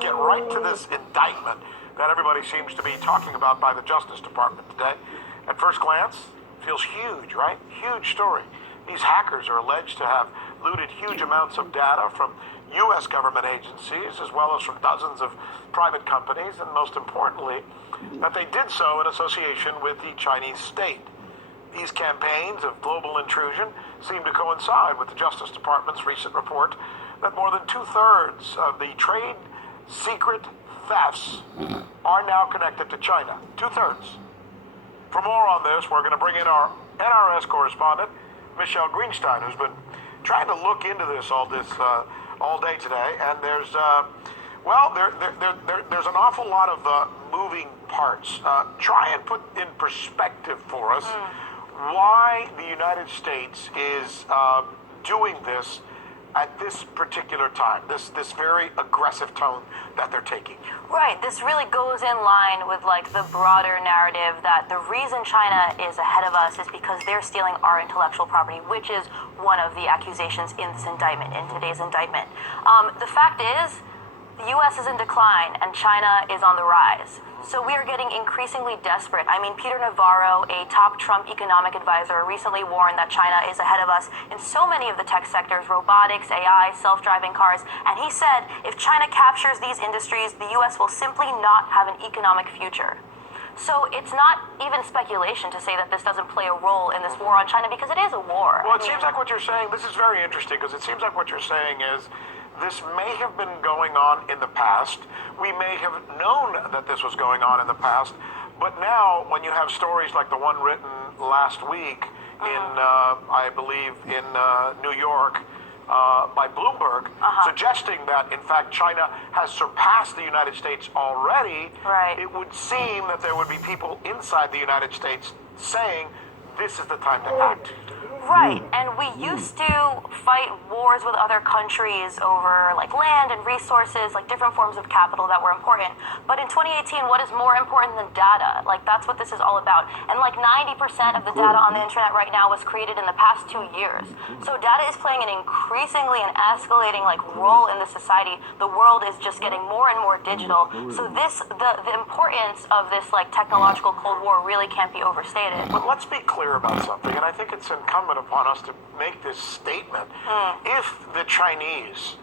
get right to this indictment that everybody seems to be talking about by the Justice Department today. At first glance, feels huge, right? Huge story. These hackers are alleged to have looted huge amounts of data from U.S. government agencies as well as from dozens of private companies, and most importantly, that they did so in association with the Chinese state. These campaigns of global intrusion seem to coincide with the Justice Department's recent report that more than 2/3 of the trade secret thefts are now connected to China. 2/3. For more on this, we're going to bring in our NRS correspondent, Michelle Greenstein, who's been trying to look into this all day today. And there's there's an awful lot of moving parts. Try and put in perspective for us why the United States is doing this at this particular time, this very aggressive tone that they're taking. Right, this really goes in line with like the broader narrative that the reason China is ahead of us is because they're stealing our intellectual property, which is one of the accusations in this indictment, in today's indictment. The fact is, the U.S. is in decline and China is on the rise. So we are getting increasingly desperate. I mean, Peter Navarro, a top Trump economic advisor, recently warned that China is ahead of us in so many of the tech sectors, robotics, AI, self-driving cars. And he said, if China captures these industries, the U.S. will simply not have an economic future. So it's not even speculation to say that this doesn't play a role in this war on China, because it is a war. Well, it seems like what you're saying, this is very interesting, because it seems like what you're saying is this may have been going on in the past. We may have known that this was going on in the past, but now when you have stories like the one written last week in, I believe, in New York by Bloomberg, suggesting that, in fact, China has surpassed the United States already, it would seem that there would be people inside the United States saying, this is the time to act. Right, and we used to fight wars with other countries over like land and resources, like different forms of capital that were important. But in 2018, what is more important than data? Like that's what this is all about. And like 90% of the data on the internet right now was created in the past 2 years. So data is playing an increasingly and escalating like role in the society. The world is just getting more and more digital. So the importance of this like technological Cold War really can't be overstated. But let's be clear about something, and I think it's incumbent upon us to make this statement. If the Chinese,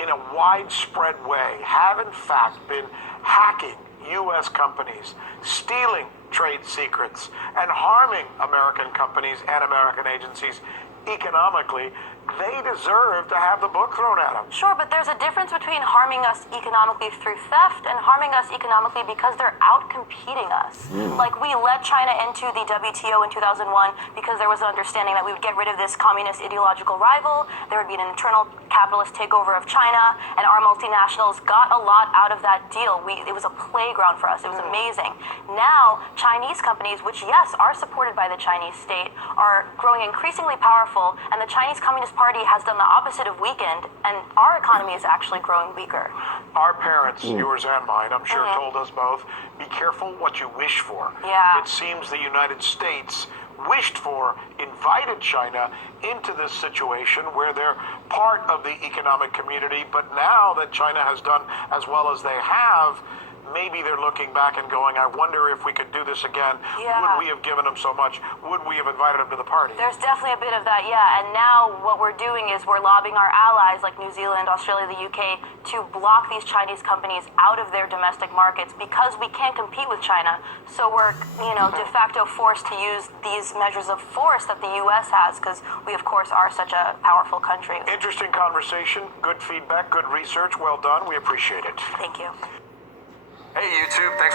in a widespread way, have in fact been hacking U.S. companies, stealing trade secrets, and harming American companies and American agencies economically, they deserve to have the book thrown at them. Sure, but there's a difference between harming us economically through theft and harming us economically because they're out-competing us. Like, we let China into the WTO in 2001 because there was an understanding that we would get rid of this communist ideological rival, there would be an internal capitalist takeover of China, and our multinationals got a lot out of that deal. It was a playground for us. It was amazing. Now, Chinese companies, which, yes, are supported by the Chinese state, are growing increasingly powerful, and the Chinese Communist Party has done the opposite of weakened, and our economy is actually growing weaker. Our parents, yours and mine, I'm sure, told us both, be careful what you wish for. Yeah. It seems the United States wished for, invited China into this situation where they're part of the economic community, but now that China has done as well as they have, maybe they're looking back and going, I wonder if we could do this again. Yeah. Would we have given them so much? Would we have invited them to the party? There's definitely a bit of that, yeah. And now what we're doing is we're lobbying our allies like New Zealand, Australia, the UK to block these Chinese companies out of their domestic markets because we can't compete with China. So we're, de facto forced to use these measures of force that the US has because we, of course, are such a powerful country. Interesting conversation, good feedback, good research. Well done. We appreciate it. Thank you. Hey YouTube, thanks for